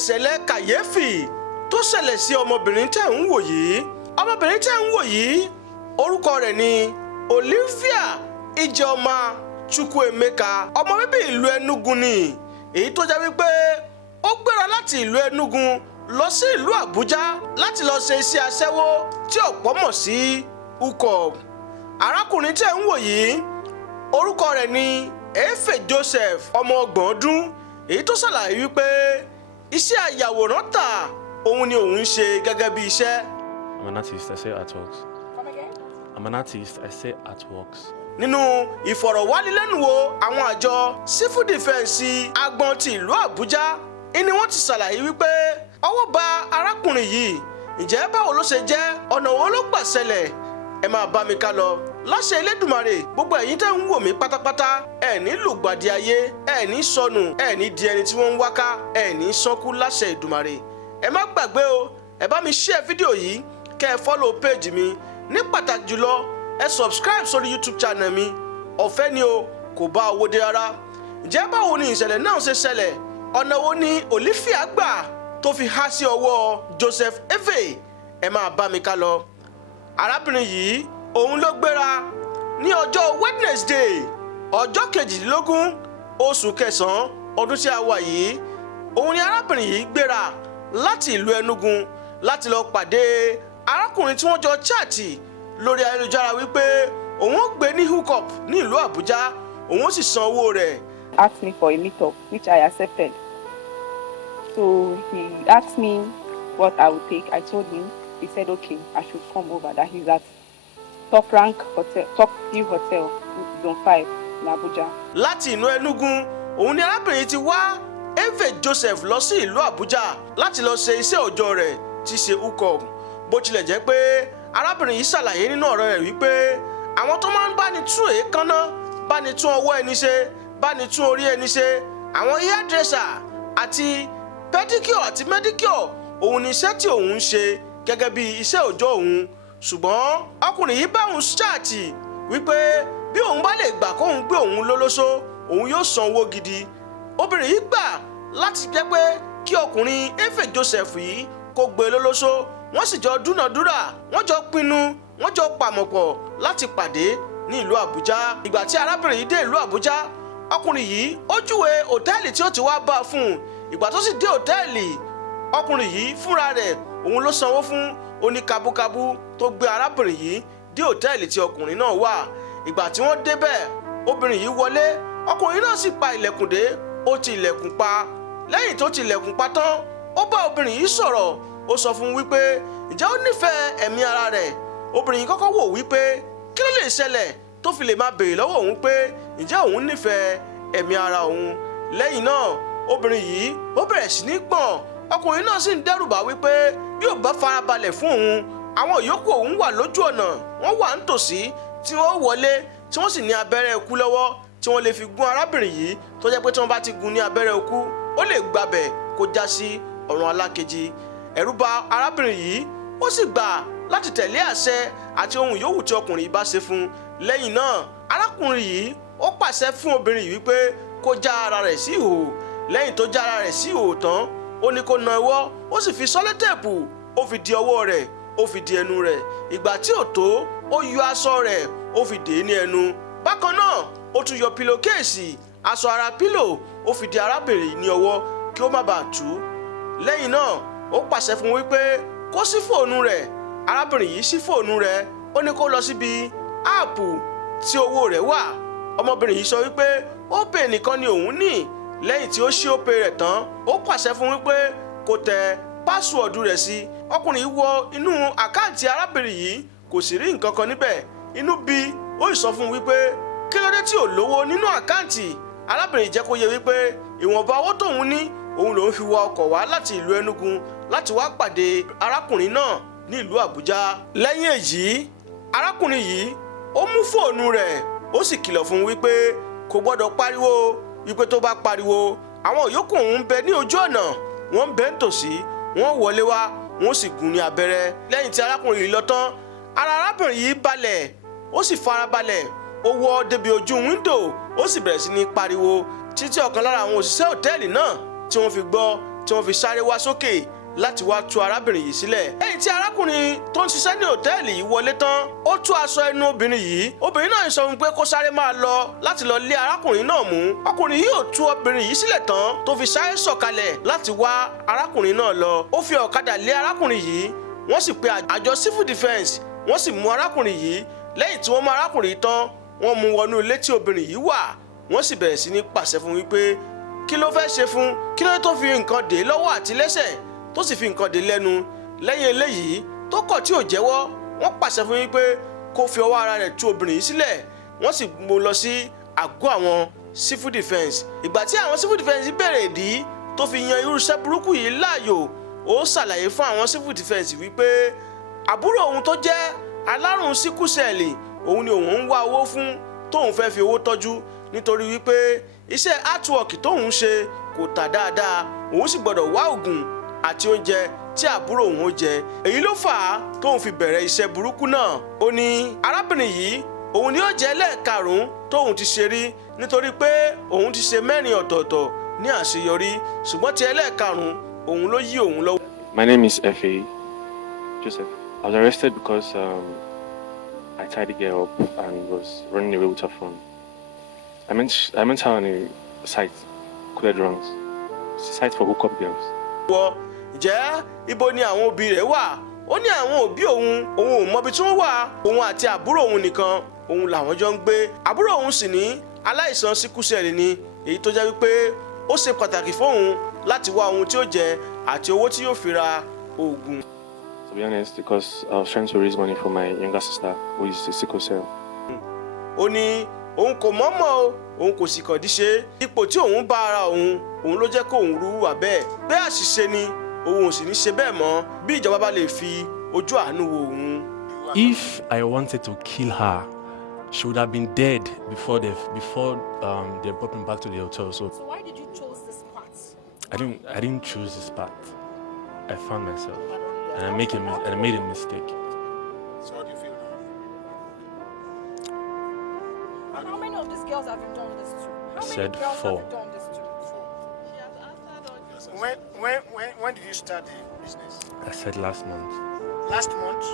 ìṣẹ̀lẹ̀ kàyéfì tó ṣẹlẹ̀ sí ọmọbìnrin tẹ́ ń wò yìí. Ọmọbìnrin tẹ́ ń wò yìí orúkọ rẹ̀ ni Olivia Ijeoma Chukwuemeka, ọmọ bíbí ìlú Enugu ni, èyí tó jẹ́ wípé ó gbéra láti ìlú Enugu lọ sí ìlú Abuja láti lọ ṣe iṣẹ́ aṣẹ́wó tí ọ̀pọ̀ mọ̀ sí ukọ̀. Arákùnrin tẹ́ ń wò yìí orúkọ rẹ̀ ni Efe Joseph, ọmọ 30 ọdún, èyí tó ṣàlàyé wípé iṣẹ́ àyàwòrán tà òun ni òun ṣe gẹ́gẹ́ bí iṣẹ́. I'm an artist, I say artworks. Come again? I'm an artist, I say artworks. Nínú ìfọ̀rọ̀wánilẹ́nuwò àwọn àjọ Civil Defence agbọn ti ìlú Àbújá ni wọ́n ti ṣàlàyé wípé ọwọ́ bà arákùnrin yìí. Ǹjẹ́ báwo ló ṣe jẹ́, ọ̀nà wo ló gbà ṣẹlẹ̀? Ẹ máa bá mi ká lọ. Láṣẹ Elédùmarè, gbogbo ẹ̀yin tẹ́ ń wò mí pátápátá, ẹ ní lùgbàdì ayé, ẹ ní sọnù, ẹ ní di ẹni tí wọ́n ń wáká, ẹ ní sọkú láṣẹ Èdùmarè. Ẹ má gbàgbé o, ẹ bá mi share fídíò yìí, kẹ́ ẹ follow page mi. Ní pàtàkì jùlọ, ẹ subscribe sórí YouTube channel mi. Ọ̀fẹ́ ni o, kò bá owó dé rárá. Ǹjẹ́ báwo ni ìṣẹ̀lẹ̀ náà ṣe ṣẹlẹ̀? Ọ̀nà wo ni Olivia gbà tó fi há sí ọwọ́ Joseph Efe? Ẹ máa bá mi ká lọ. Arábìnrin yìí òun ló gbéra ní ọjọ́ Wednesday ọjọ́ 22 oṣù kẹsàn-án ọdún tí a wà yìí. Òun ni arábìnrin yìí gbéra láti ìlú Enugu láti lọ pàdé arákùnrin tí wọ́n jọ chaati lórí ayélujára wípé òun ó gbé ní hookup ní ìlú Àbújá, òun ó sì san owó rẹ̀. Asked me for a meetup, which I accepted. So he asked me what I would take. I told him. He said, okay, I should come over. That he's at Top Rank Hotel, Top View Hotel, Zone 5 in Abuja. Láti ìlú Enugu, òun ni arábìnrin ti wá Efe Joseph lọ sí ìlú Àbújá láti lọ ṣe iṣẹ́ òòjọ́ rẹ̀ tí ṣe hookup. Bó tilẹ̀ jẹ́ pé arábìnrin yìí ṣàlàyé nínú ọ̀rọ̀ rẹ̀ wípé àwọn tó máa ń bá ní tún èékánná, bá ní tún ọwọ́ ẹni ṣe, bá ní tún orí ẹni ṣe, àwọn hairdresser àti pedicure àti medicure, òun ni iṣẹ́ tí òun ń ṣe gẹ́gẹ́ bí iṣẹ́ òòjọ́ òun. Ṣùgbọ́n ọkùnrin yìí bá òun ṣáàtì wípé bí òun bá lè gbà kóun gbé òun lólóṣó, òun yóò san owó gidi. Obìnrin yìí gbà láti jẹ́ pé kí ọkùnrin Efe Joseph yìí kó gbé lólóṣó. Wọ́n sì jọ dúnàdúrà, wọ́n jọ pinnu, wọ́n jọ pàmọ̀pọ̀ láti pàdé ní ìlú Àbújá. Ìgbà tí arábìnrin yìí dé ìlú Àbújá, ọkùnrin yìí ó júwe hòtẹ́ẹ̀lì tí ó ti wá bá a fún un. Ìgbà tó sì dé hòtẹ́ẹ̀lì, ọkùnrin yìí fúnra rẹ̀ òun ló sanwó fún oníkabúkabú tó gbé arábìnrin yìí dé hòtẹ́ẹ̀lì tí ọkùnrin náà wà. Ìgbà tí wọ́n débẹ̀, obìnrin yìí wọlé, ọkùnrin náà sì pa ilẹ̀kùn dé, ó ti ilẹ̀kùn pa. Lẹ́yìn tó ti ilẹ̀kùn pa tán, ó bá obìnrin yìí sọ̀rọ̀, ó sọ fún un wípé ǹjẹ́ ó nífẹ̀ẹ́ ẹ̀mí ara rẹ̀. Obìnrin yìí kọ́kọ́ wò wípé kí ló lè ṣẹlẹ̀ tó fi lè máa béèrè lọ́wọ́ òun pé ǹjẹ́ òun nífẹ̀ẹ́ ẹ̀mí ara òun. Lẹ́yìn náà, obìnrin yìí ó bẹ̀rẹ̀ sí ní gbọ̀n. Ọkùnrin náà sì ń dẹ́rùbà wípé bí ò bá farabalẹ̀ fún òun, àwọn ìyókù òun wà lójú ọ̀nà, wọ́n wà nítòsí tí wọ́n wọlé, tí wọ́n sì ní abẹ́rẹ́ ikú lọ́wọ́ tí wọ́n lè fi gún arábìnrin yìí, tó jẹ́ pé tí wọ́n bá ti gún ní abẹ́rẹ́ ikú, ó lè gbabẹ̀ kó já sí ọ̀run alákejì. Ẹ̀rù bà arábìnrin yìí, ó sì gbà láti tẹ̀lé àṣẹ àti ohun yòówù tí ọkùnrin yìí bá ṣe fún un. Lẹ́yìn náà, arákùnrin yìí ó pàṣẹ fún obìnrin yìí wípé kó já ara rẹ̀ sí ìhòòhò. Lẹ́yìn tó já ara rẹ̀ sí ìhòòhò tán, ó ní kó na ọwọ́, ó sì fi sọ́lẹ́tẹ̀pù, ó fi di ọwọ́ rẹ̀, ó fi di ẹnu rẹ̀. Ìgbà tí ò tó, ó yọ aṣọ rẹ̀, ó fi dè é ní ẹnu. Bákan náà, ó tún yọ pílókéèsì, aṣọ ara pílò, ó fi di arábìnrin ní ọwọ́ kí ó má bàa tú. Lẹ́yìn náà, ó pàṣẹ fún wípé kó ṣí fóònù rẹ̀. Arábìnrin yìí ṣí fóònù rẹ̀, ó ní kó lọ síbi áàpù tí owó rẹ̀ wà. Ọmọbìnrin yìí sọ wípé Opay nìkan ni òun ní. Lẹ́yìn tí ó ṣí Opay rẹ̀ tán, ó pàṣẹ fún wípé kó tẹ pásíwọ̀dù rẹ̀ sí. Ọkùnrin yìí wọ inú àkáǹtì arábìnrin yìí, kò sì rí nǹkan kan níbẹ̀. Inú bí ó sì sọ fún un wípé kí ló dé tí ò lówó nínú àkáǹtì. Arábìnrin jẹ́ kó yé wípé ìwọ̀nba owó tóun ní, òun lòun fi wa ọkọ̀ wá láti ìlú Enugu láti wá pàdé arákùnrin náà ní ìlú Àbújá. Lẹ́yìn èyí, arákùnrin yìí ó mú fóònù rẹ̀, ó sì kìlọ̀ fún un wípé kò gbọ́dọ̀ pariwo, wípé tó bá pariwo àwọn yòókù òun ń bẹ ní ojú ọ̀nà, wọ́n ń bẹ nítòsí, wọ́n wọlé wá, wọ́n sì gún ní abẹ́rẹ́. Lẹ́yìn tí arákùnrin yìí lọ tán, ara arábìnrin yìí balẹ̀, ó sì farabalẹ̀, ó wọ́ débi ojú wíńdò, ó sì bẹ̀rẹ̀ sí ní pariwo títí ọ̀kan lára àwọn òṣìṣẹ́ hòtẹ́ẹ̀lì náà tí wọ́n fi gbọ́ tí wọ́n fi sáré wá sókè láti wá tú arábìnrin yìí sílẹ̀. Lẹ́yìn tí arákùnrin tó ń ṣiṣẹ́ ní hòtẹ́ẹ̀lì yìí wọlé tán, ó tú aṣọ ẹnu obìnrin yìí. Obìnrin náà sọ fún pé kó sáré máa lọ láti lọ lé arákùnrin náà mú. Ọkùnrin yìí ò tú obìnrin yìí sílẹ̀ tán tó fi sáré sọ̀kalẹ̀ láti wá arákùnrin náà lọ. Ó fi ọ̀kadà lé arákùnrin yìí. Wọ́n sì pe àjọ civil defence. Wọ́n sì mú arákùnrin yìí. Lẹ́yìn tí wọ́n mú arákùnrin yìí tán, wọ́n mú wọnú ilé tí obìnrin yìí wà. Wọ́n sì bẹ̀rẹ̀ sí ní pàṣẹ fún wípé kí ló fẹ́ ṣe fún, kí ló tó fi nǹkan dè lọ́wọ́ àti lẹ́sẹ̀ tó sì fi nǹkan dè lẹ́nu. Lẹ́yìn eléyìí tó kọ̀ tí ò jẹ́wọ́, wọ́n pàṣẹ fún wípé kó fi ọwọ́ ara rẹ̀ tú obìnrin yìí sílẹ̀. Wọ́n sì mú lọ sí àgọ́ àwọn civil defence. Ìgbà tí àwọn civil defence béèrè ìdí tó fi yan irú iṣẹ́ burúkú yìí láàyò, ó ṣàlàyé fún àwọn civil defence wípé àbúrò òun tó jẹ́ alárùn síkúsẹ̀lì òun ni òun ń wá owó fún tóun fẹ́ fi owó tọ́jú nítorí wípé iṣẹ́ artwork tóun ṣe kò tà dáadáa, òun sì gbọ́dọ̀ wá oògùn àti oúnjẹ tí àbúrò òun ó jẹ. Èyí ló fà á tóun fi bẹ̀rẹ̀ iṣẹ́ burúkú náà. Ó ní arábìnrin yìí òun ni ó jẹ́ ẹlẹ́ẹ̀karùn-ún tóun ti ṣe rí nítorí pé òun ti ṣe 4 ọ̀tọ̀ọ̀tọ̀ ní àṣeyọrí, ṣùgbọ́n ti ẹlẹ́ẹ̀karùn-ún òun ló yí òun lọ́wọ́. My name is F.A. Joseph. I was arrested because I tied the girl up and was running away with her phone. I met her on a site called Drunks. It's a site for hookup girls. Ǹjẹ́ ibo ni àwọn òbí rẹ̀ wà? Ó ní àwọn òbí òun ò mọbi tí wọ́n wà. Òun àti àbúrò òun nìkan òun làwọn jọ ń gbé. Àbúrò òun sì ní aláìsàn síkúsẹ̀lì ni, èyí tó jẹ́ wípé ó ṣe pàtàkì fóun láti wá ohun tí ó jẹ àti owó tí yóò fi ra oògùn. To be honest, because I was trying to raise money for my younger sister who is a sickle cell. Ó ní òun kò mọ̀ọ́mọ̀ o, òun kò sì kọ̀dí ṣe. Ipò tí òun bá ara òun ló jẹ́ kó òun rú wà bẹ́ẹ̀. Pé àṣìṣe ni òun ò sì ní ṣe bẹ́ẹ̀ mọ́ bí ìjọba bá lè fi ojú àánú wo òun. If I wanted to kill her, she would have been dead before they brought me back to the hotel. So why did you choose this path? I didn't choose this path. I found myself, and I made a mistake. So how do you feel now? How many of these girls have you done this to? How many Said girls 4. have you done this to? When did you start the business? I said last month. Last month?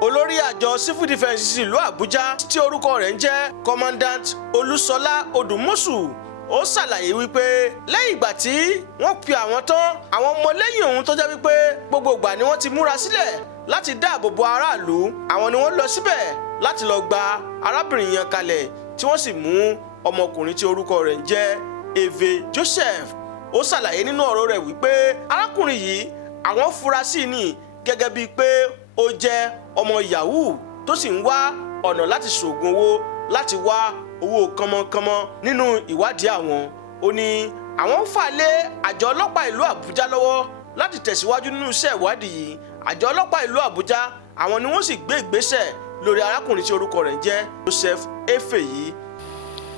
Olórí àjọ civil defence ìlú Àbújá tí orúkọ rẹ̀ ń jẹ́ Commandant Olúṣọlá Odùmọ́sù, ó ṣàlàyé wípé lẹ́yìn ìgbà tí wọ́n pe àwọn tán, àwọn ọmọlẹ́yìn òun tó jẹ́ wípé gbogbo ìgbà ni wọ́n ti múra sílẹ̀ láti dáàbò bo aráàlú, àwọn ni wọ́n lọ síbẹ̀ láti lọ gba arábìnrin yẹn kalẹ̀ tí wọ́n sì mú ọmọkùnrin tí orúkọ rẹ̀ ń jẹ́ Eve Joseph. Ó ṣàlàyé nínú ọ̀rọ̀ rẹ̀ wípé arákùnrin yìí àwọn fura sí ni gẹ́gẹ́ bíi pé ó jẹ́ ọmọ Yahoo tó sì ń wá ọ̀nà láti ṣògùn owó láti wá owó kánmọ́kánmọ́. Nínú ìwádìí àwọn, ó ní àwọn ń fà lé àjọ ọlọ́pàá ìlú Àbújá lọ́wọ́ láti tẹ̀síwájú nínú iṣẹ́ ìwádìí yìí. Àjọ ọlọ́pàá ìlú Àbújá àwọn ni wọ́n sì gbé ìgbésẹ̀ lórí arákùnrin tí orúkọ rẹ̀ ń jẹ́ Joseph Efe yìí.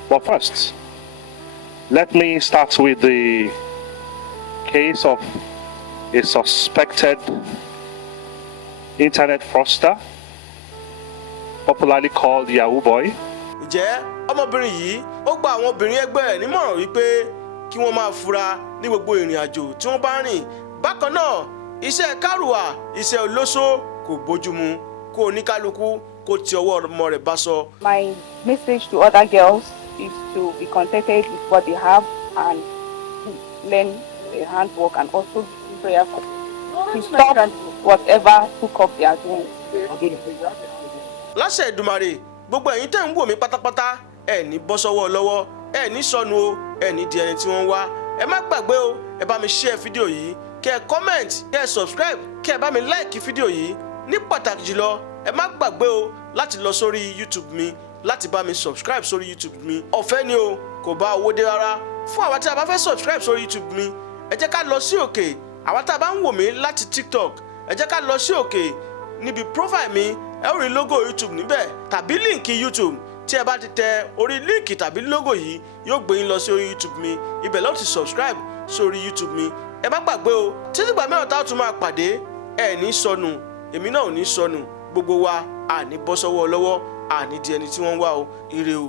But first, let me start with the case of a suspected internet fraudster, popularly called Yahoo boy. Ǹjẹ́ ọmọbìnrin yìí ó gba àwọn obìnrin ẹgbẹ́ rẹ̀ nímọ̀ràn wípé kí wọ́n máa fura ní gbogbo ìrìn àjò tí wọ́n bá rìn. Bákan náà, iṣẹ́ kárùwà, iṣẹ́ olóṣó kò bójúmu, kó oníkálukú kó ti ọwọ́ ọmọ rẹ̀ bá sọ. My message to other girls is to be contented with what they have and learn the handwork and also prayerful to stop whatever hookup they are doing. Láṣẹ Èdùmàrè, gbogbo ẹ̀yin tẹ́ ń wò mí pátápátá, ẹ ní bọ́ sọ́wọ́ lọ́wọ́, ẹ ní sọnù o, ẹ ní di ẹni tí wọ́n ń wá. Ẹ má gbàgbé o, ẹ bá mi share fídíò yìí, kẹ́ ẹ comment, kẹ́ ẹ subscribe, kẹ́ ẹ bá mi like fídíò yìí. Ní pàtàkì jùlọ, ẹ má gbàgbé o láti lọ sórí YouTube mi láti bá mi subscribe sórí YouTube mi. Ọ̀fẹ́ ni o, kò bá owó dé rárá. Fún àwa tí a bá fẹ́ subscribe sórí YouTube mi, ẹ jẹ́ ká lọ sí òkè. Àwa tí a bá ń wò mí láti TikTok, ẹ jẹ́ ká lọ sí òkè níbi profile mi, ẹ ó rí logo YouTube níbẹ̀ tàbí líǹkì YouTube. Tí ẹ bá ti tẹ orí líǹkì tàbí logo yìí, yóò gbé yín lọ sí orí YouTube mi. Ibẹ̀ ló ti subscribe sórí YouTube mi. Ẹ má gbàgbé o, títí ìgbà mẹ́rin tá a tún máa pàdé, ẹ ní sọnù, èmi náà ò ní sọnù. Gbogbo wa à ní bọ́ sọ́wọ́ lọ́wọ́, à ní di ẹni tí wọ́n ń wá o. Ire o.